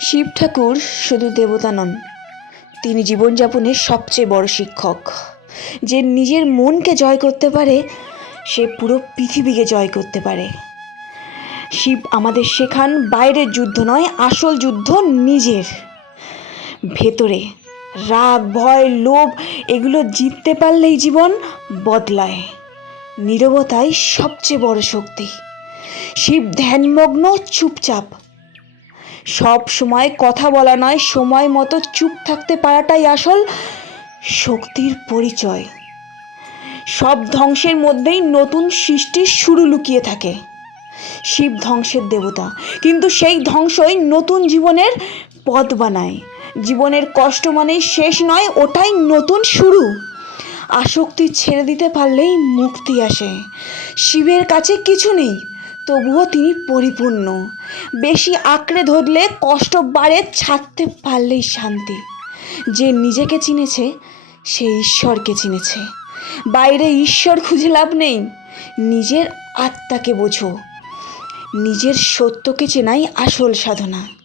শিব ঠাকুর শুধু দেবতা নন, তিনি জীবনযাপনের সবচেয়ে বড় শিক্ষক। যে নিজের মনকে জয় করতে পারে সে পুরো পৃথিবীকে জয় করতে পারে। শিব আমাদের শেখান বাইরের যুদ্ধ নয়, আসল যুদ্ধ নিজের ভেতরে। রাগ, ভয়, লোভ এগুলো জিততে পারলেই জীবন বদলায়। নীরবতাই সবচেয়ে বড় শক্তি। শিব ধ্যানমগ্ন, চুপচাপ। সব সময় কথা বলা নয়, সময় মতো চুপ থাকতে পারাটাই আসল শক্তির পরিচয়। সব ধ্বংসের মধ্যেই নতুন সৃষ্টির শুরু লুকিয়ে থাকে। শিব ধ্বংসের দেবতা, কিন্তু সেই ধ্বংসই নতুন জীবনের পথ বানায়। জীবনের কষ্ট মানেই শেষ নয়, ওটাই নতুন শুরু। আসক্তি ছেড়ে দিতে পারলেই মুক্তি আসে। শিবের কাছে কিছু নেই, তবুও তিনি পরিপূর্ণ। বেশি আঁকড়ে ধরলে কষ্ট বাড়ে, ছাড়তে পারলেই শান্তি। যে নিজেকে চিনেছে সে ঈশ্বরকে চিনেছে। বাইরে ঈশ্বর খুঁজে লাভ নেই, নিজের আত্মাকে বোঝো। নিজের সত্যকে চেনাই আসল সাধনা।